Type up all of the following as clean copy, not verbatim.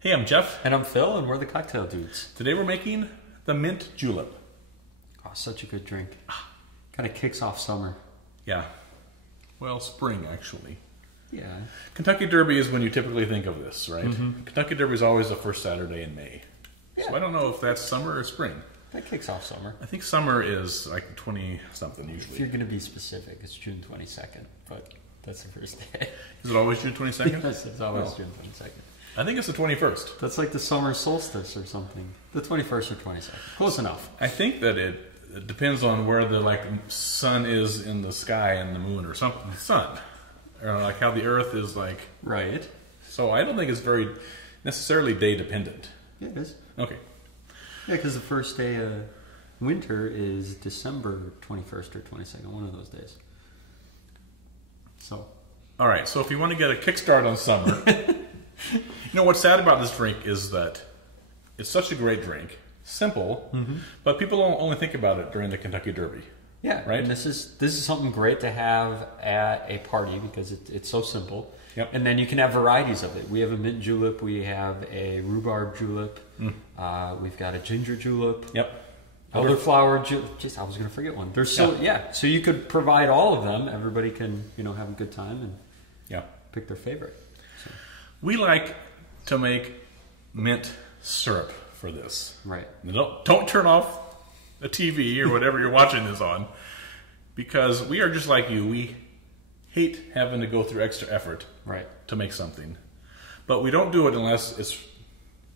Hey, I'm Jeff. And I'm Phil, and we're the Cocktail Dudes. Today we're making the Mint Julep. Oh, such a good drink. Kind of kicks off summer. Yeah. Well, spring, actually. Yeah. Kentucky Derby is when you typically think of this, right? Mm-hmm. Kentucky Derby is always the first Saturday in May. Yeah. So I don't know if that's summer or spring. That kicks off summer. I think summer is like 20-something usually. If you're going to be specific, it's June 22nd, but that's the first day. Is it always June 22nd? Yes, it's always June 22nd. I think it's the 21st. That's like the summer solstice or something. The 21st or 22nd. Close enough. I think that it depends on where the sun is in the sky and the moon or something. Sun. Or like how the earth is like. Right. So I don't think it's very necessarily day dependent. Yeah, it is. Okay. Yeah, because the first day of winter is December 21st or 22nd, one of those days. So. All right, so if you want to get a kickstart on summer, you know what's sad about this drink is that it's such a great drink, simple, but people don't only think about it during the Kentucky Derby. Yeah, right. And this is something great to have at a party because it's so simple. Yep. And then you can have varieties of it. We have a mint julep. We have a rhubarb julep. We've got a ginger julep. Yep. Elderflower julep. Jeez, I was going to forget one. There's so So you could provide all of them. Everybody can have a good time and pick their favorite. So. We like to make mint syrup for this. Right. Don't turn off the TV or whatever you're watching this on, because we are just like you. We hate having to go through extra effort to make something, but we don't do it unless it's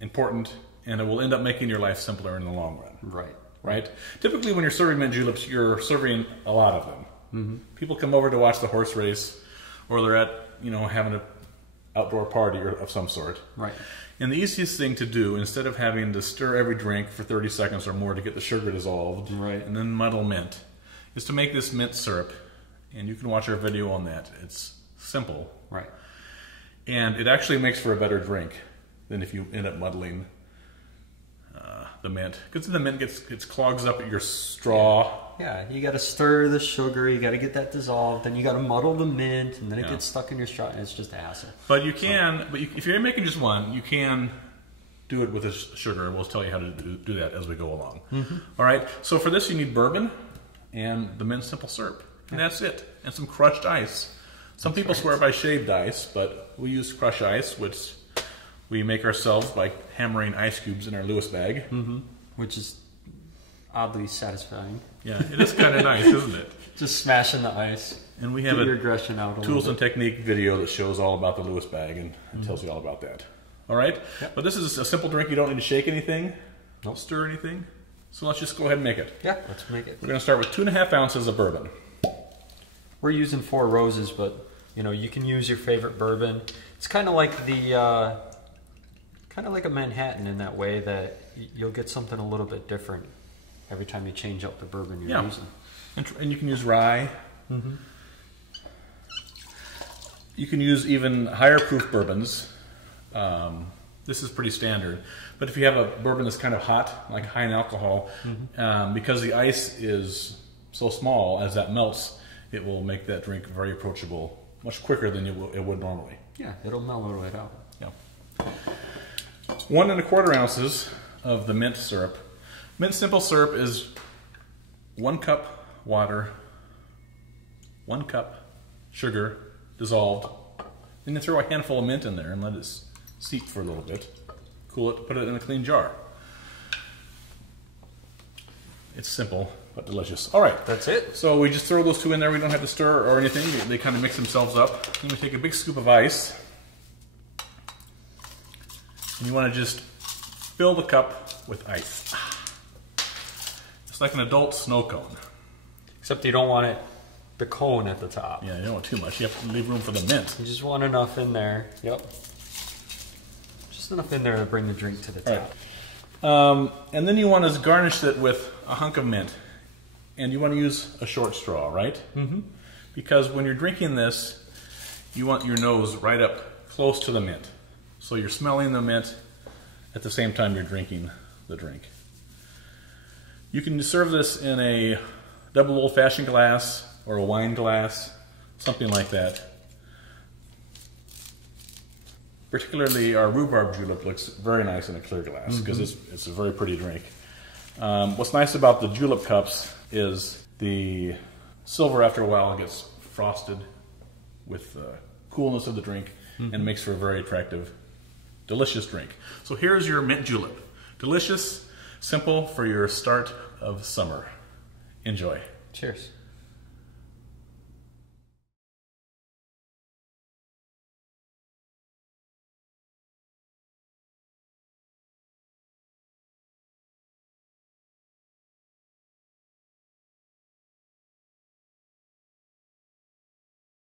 important and it will end up making your life simpler in the long run. Right. Typically, when you're serving mint juleps, you're serving a lot of them. People come over to watch the horse race, or they're at having an outdoor party of some sort. Right. And the easiest thing to do, instead of having to stir every drink for 30 seconds or more to get the sugar dissolved, and then muddle mint, is to make this mint syrup. And you can watch our video on that. It's simple. Right. And it actually makes for a better drink than if you end up muddling the mint. Because the mint gets clogs up at your straw. Yeah, you got to stir the sugar. You got to get that dissolved. Then you 0got to muddle the mint, and then it gets stuck in your straw, and it's just a hassle. But you can. But if you're making just one, you can do it with the sugar. We'll tell you how to do that as we go along. All right. So for this, you need bourbon and the mint simple syrup. And that's it. And some crushed ice. Some people swear by shaved ice, but we use crushed ice, which we make ourselves by hammering ice cubes in our Lewis bag. Which is oddly satisfying. Yeah, it is kind of nice, isn't it? Just smashing the ice. And we have a aggression out tools and technique video that shows all about the Lewis bag and tells you all about that. All right? Yep. But this is a simple drink. You don't need to shake anything. Don't stir anything. So let's just go ahead and make it. Yeah, let's make it. We're going to start with 2.5 ounces of bourbon. We're using Four Roses, but you can use your favorite bourbon. It's kind of like a Manhattan in that way that you'll get something a little bit different every time you change up the bourbon you're using. And you can use rye. You can use even higher proof bourbons. This is pretty standard. But if you have a bourbon that's kind of hot, like high in alcohol, because the ice is so small, as that melts, it will make that drink very approachable much quicker than it would normally. Yeah, it'll mellow right out. Yeah. 1.25 ounces of the mint syrup. Mint simple syrup is 1 cup water, 1 cup sugar dissolved. And then throw a handful of mint in there and let it seep for a little bit. Cool it, put it in a clean jar. It's simple but delicious. All right, that's it. So we just throw those two in there. We don't have to stir or anything. They kind of mix themselves up. Then we take a big scoop of ice. And you want to just fill the cup with ice. It's like an adult snow cone. Except you don't want the cone at the top. Yeah, you don't want too much. You have to leave room for the mint. You just want enough in there. Yep. Just enough in there to bring the drink to the top. Right. And then you want to garnish it with a hunk of mint. And you want to use a short straw, right? Because when you're drinking this, you want your nose right up close to the mint. So you're smelling the mint at the same time you're drinking the drink. You can serve this in a double old-fashioned glass or a wine glass, something like that. Particularly our Rhubarb Julep looks very nice in a clear glass because it's a very pretty drink. What's nice about the julep cups is the silver after a while gets frosted with the coolness of the drink and makes for a very attractive, delicious drink. So here's your mint julep. Delicious, simple for your start of summer. Enjoy. Cheers.